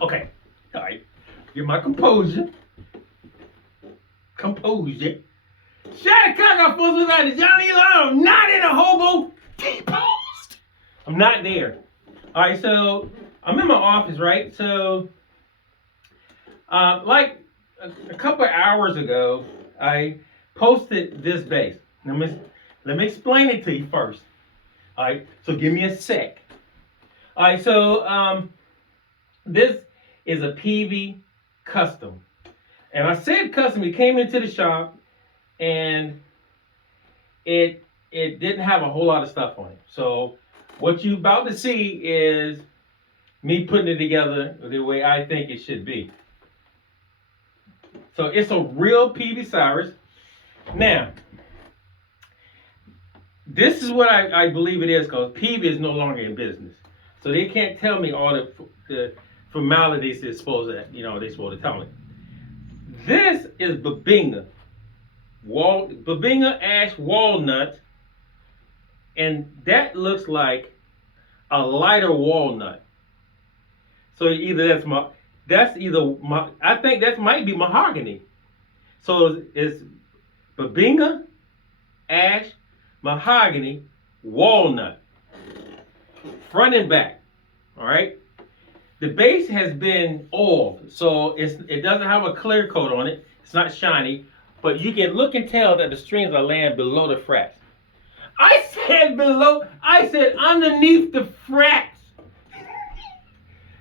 Okay, all right. Get my composure. Composure. Shut the cock up, like Johnny Love. I'm not in a hobo T-post. I'm not there. All right, so I'm in my office, right? So, like a couple of hours ago, I posted this bass. Let me explain it to you first. All right, so give me a sec. All right, so this is a Peavey custom. And I said custom, it came into the shop and it didn't have a whole lot of stuff on it. So what you're about to see is me putting it together the way I think it should be. So it's a real Peavey Cirrus. Now, this is what I believe it is, because Peavey is no longer in business. So they can't tell me all the formalities they're supposed to tell me. This is Babinga. Babinga ash walnut, and that looks like a lighter walnut. So either I think that might be mahogany. So it's Babinga, ash, mahogany, walnut, front and back. All right. The base has been oiled, so it doesn't have a clear coat on it. It's not shiny, but you can look and tell that the strings are laying below the frets. I said underneath the frets.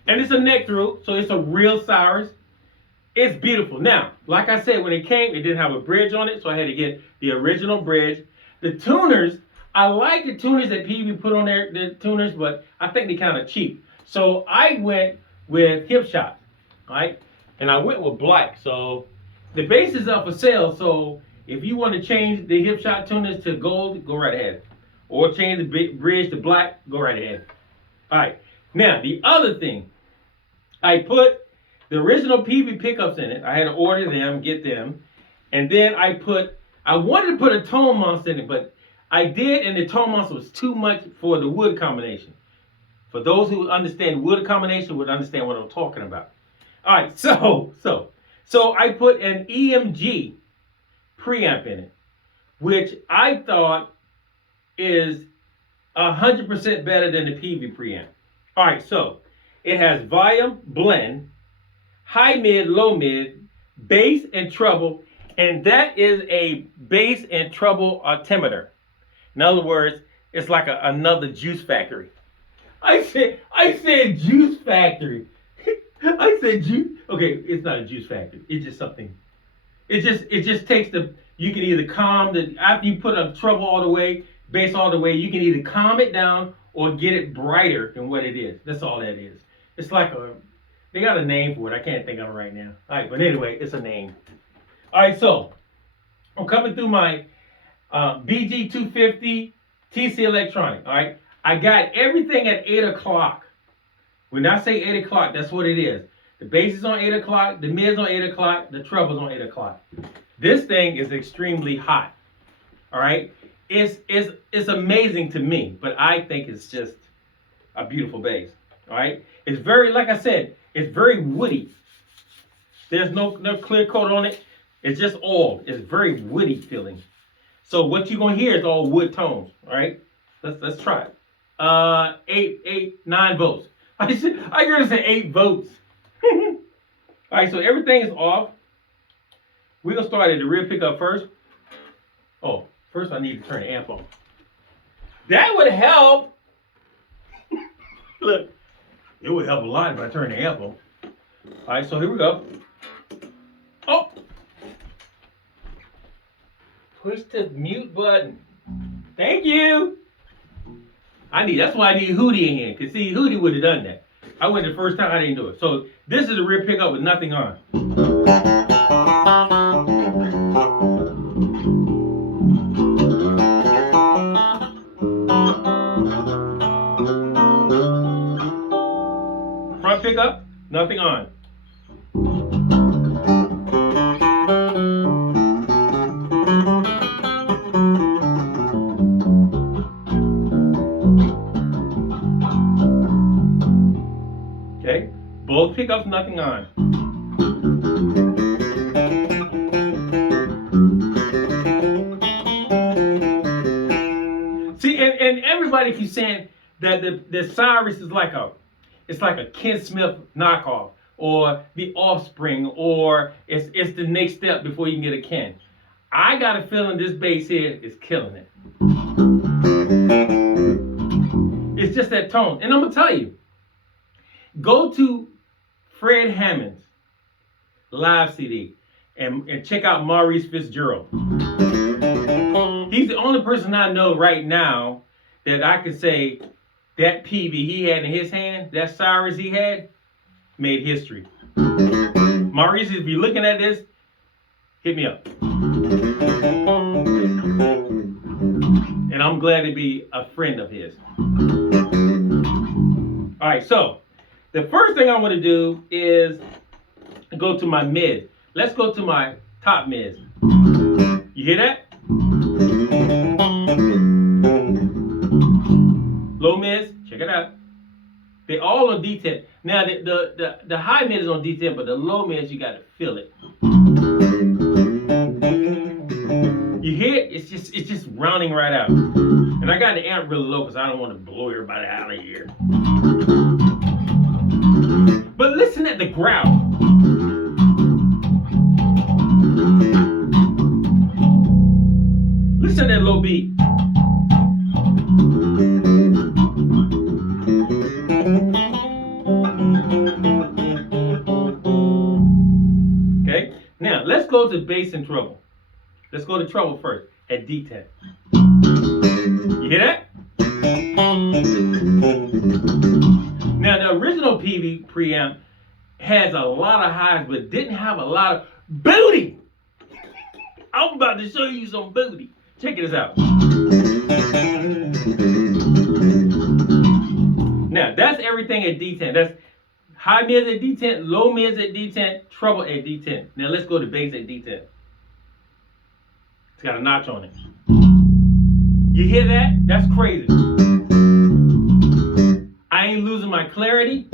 And it's a neck through, so it's a real Cirrus. It's beautiful. Now, like I said, when it came, it didn't have a bridge on it, so I had to get the original bridge. The tuners, I like the tuners that Peavey put on there, the tuners, but I think they're kind of cheap. So I went with hip shots, right? And I went with black. So the bass is up for sale. So if you want to change the hip shot tuners to gold, go right ahead. Or change the bridge to black, go right ahead. All right. Now, the other thing, I put the original Peavey pickups in it. I had to order them, get them. And then I wanted to put a tone monster in it, but I did, and the tone monster was too much for the wood combination. For those who understand wood combination would understand what I'm talking about. All right, so I put an EMG preamp in it, which I thought is 100% better than the Peavey preamp. All right, so it has volume, blend, high mid, low mid, bass and treble, and that is a bass and treble altimeter. In other words, it's like another juice factory. I said juice factory. I said juice. Okay, it's not a juice factory. It's just something. It just takes you can either calm after you put a treble all the way, bass all the way, you can either calm it down or get it brighter than what it is. That's all that is. It's like they got a name for it. I can't think of it right now. All right, but anyway, it's a name. All right, so I'm coming through my BG250 TC Electronic. All right. I got everything at 8 o'clock. When I say 8 o'clock, that's what it is. The bass is on 8 o'clock, the mid's on 8 o'clock, the treble's on 8 o'clock. This thing is extremely hot. All right? It's amazing to me, but I think it's just a beautiful bass. All right? It's very, like I said, it's very woody. There's no clear coat on it. It's just oil. It's very woody feeling. So what you're going to hear is all wood tones. All right? Let's try it. 9 volts. I heard it say 8 volts. All right, so everything is off. We're gonna start at the rear pickup first. Oh, first I need to turn the amp on. That would help. Look, it would help a lot if I turn the amp on. All right, so here we go. Oh, push the mute button. Thank you. That's why I need Hootie in here. Because see, Hootie would have done that. I went the first time, I didn't do it. So this is the rear pickup with nothing on. Front pickup, nothing on. Okay, both pickups, nothing on. See, and everybody keeps saying that the Cirrus is like it's like a Ken Smith knockoff, or the Offspring, or it's the next step before you can get a Ken. I got a feeling this bass here is killing it. It's just that tone. And I'm gonna tell you, go to Fred Hammond's live CD and check out Maurice Fitzgerald. He's the only person I know right now that I could say that Peavey he had in his hand, that Cirrus he had, made history. Maurice, if you're looking at this, hit me up. And I'm glad to be a friend of his. All right, so the first thing I want to do is go to my mid. Let's go to my top mids. You hear that? Low mids, check it out. They all on D10. Now the high mid is on D10, but the low mids you gotta feel it. You hear it? It's just rounding right out. And I got the amp really low because I don't want to blow everybody out of here. But listen at the growl. Listen to that low beat. Okay, now let's go to bass and treble. Let's go to treble first at D10. You hear that? Now the original Peavey preamp has a lot of highs, but didn't have a lot of booty. I'm about to show you some booty. Check this out. Now that's everything at D10. That's high mids at D10, low mids at D10, treble at D10. Now let's go to bass at D10. It's got a notch on it. You hear that? That's crazy. I ain't losing my clarity.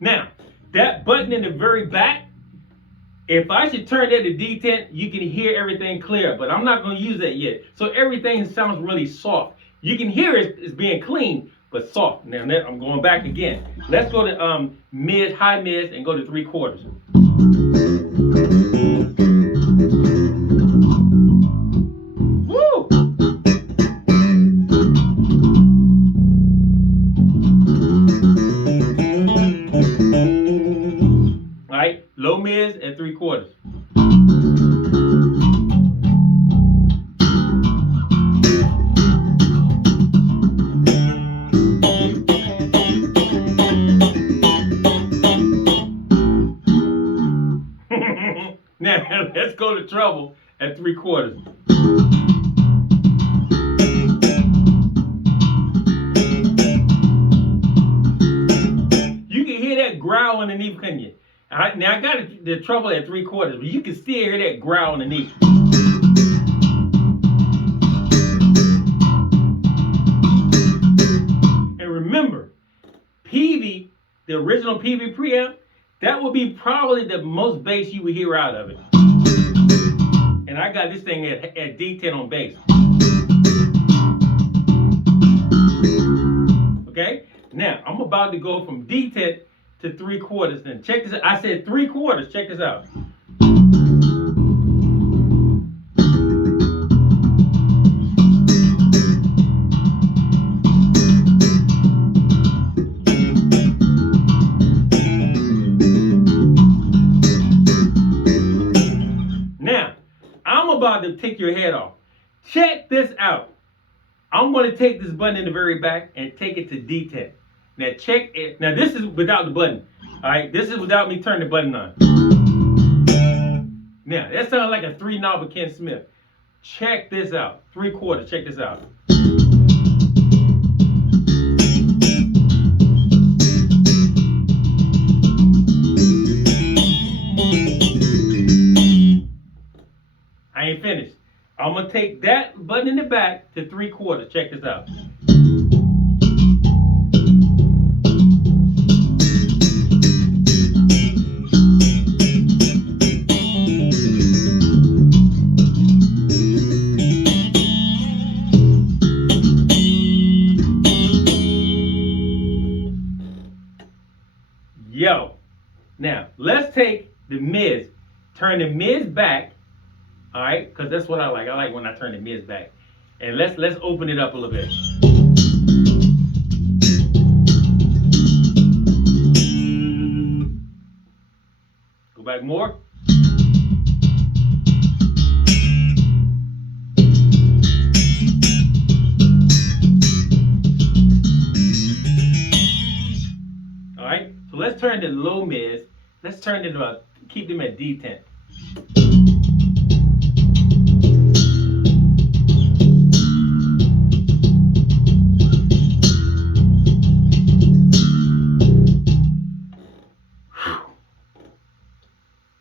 Now, that button in the very back, if I should turn that to D10, you can hear everything clear, but I'm not going to use that yet. So everything sounds really soft. You can hear it's being clean, but soft. Now I'm going back again. Let's go to mid, high mids, and go to 3/4. Woo! All right, low mids and 3/4. Now let's go to treble at 3/4. You can hear that growl underneath, couldn't you? Now I got the treble at 3/4, but you can still hear that growl underneath. And remember, Peavey, the original Peavey preamp, that would be probably the most bass you would hear out of it. And I got this thing at D10 on bass. Okay? Now, I'm about to go from D10 to 3/4 then. Check this out. I said 3/4. Check this out. About to take your head off. Check this out. I'm going to take this button in the very back and take it to D10. Now check it. Now this is without the button. All right, this is without me turning the button on. Now that sounds like a 3-knob of Ken Smith. Check this out. 3/4. Check this out. I'm gonna take that button in the back to 3/4. Check this out. Yo. Now, let's take the mids. Turn the mids back. Alright? Because that's what I like. I like when I turn the mids back. And let's open it up a little bit. Go back more. Alright? So let's turn the low mids. Let's turn them about, keep them at D10.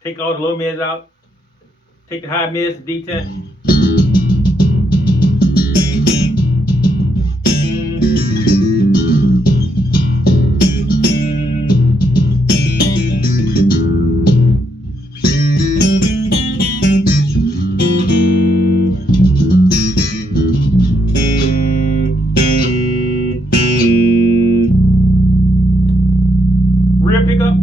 Take all the low mids out. Take the high mids to D10. Rear pickup.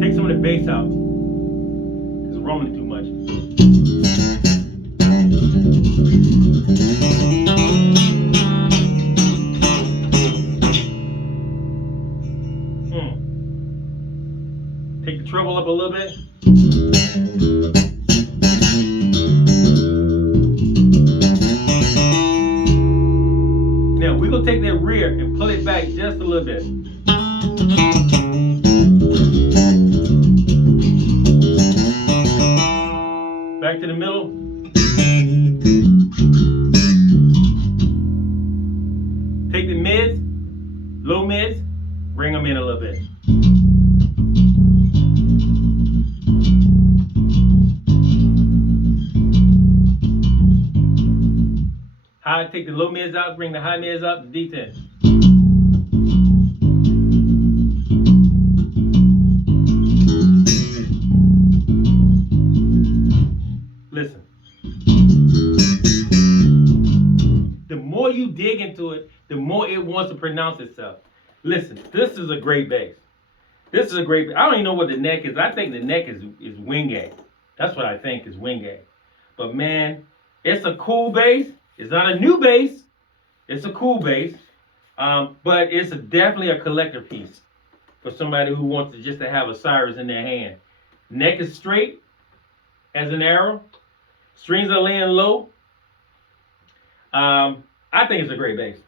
Take some of the bass out. It's rumbling too much. Take the treble up a little bit. Now we're gonna take that rear and pull it back just a little bit. Back to the middle. Take the mids, low mids, bring them in a little bit. High, take the low mids out, bring the high mids up to D10. Listen. The more you dig into it, the more it wants to pronounce itself. Listen, this is a great bass. This is a great bass. I don't even know what the neck is. I think the neck is wingate. That's what I think is wingate. But man, it's a cool bass. It's not a new bass. It's a cool bass. But it's definitely a collector piece for somebody who wants to just to have a Cirrus in their hand. Neck is straight as an arrow. Strings are laying low. I think it's a great bass.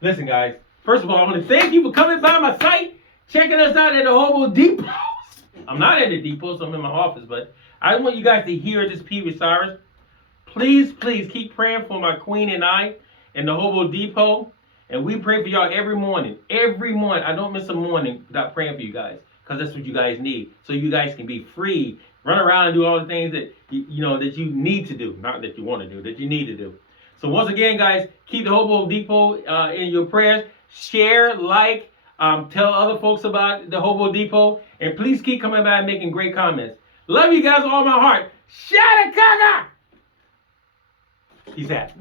Listen, guys. First of all, I want to thank you for coming by my site, checking us out at the HOBO Depot. I'm not at the depot, so I'm in my office, but I want you guys to hear this Peavey Cirrus. Please, please keep praying for my queen and I and the HOBO Depot. And we pray for y'all every morning. Every morning. I don't miss a morning without praying for you guys, because that's what you guys need. So you guys can be free, run around and do all the things that that you need to do. Not that you want to do, that you need to do. So once again, guys, keep the HOBO Depot in your prayers. Share, like, tell other folks about the HOBO Depot. And please keep coming by and making great comments. Love you guys with all my heart. Shadakaga! He's at.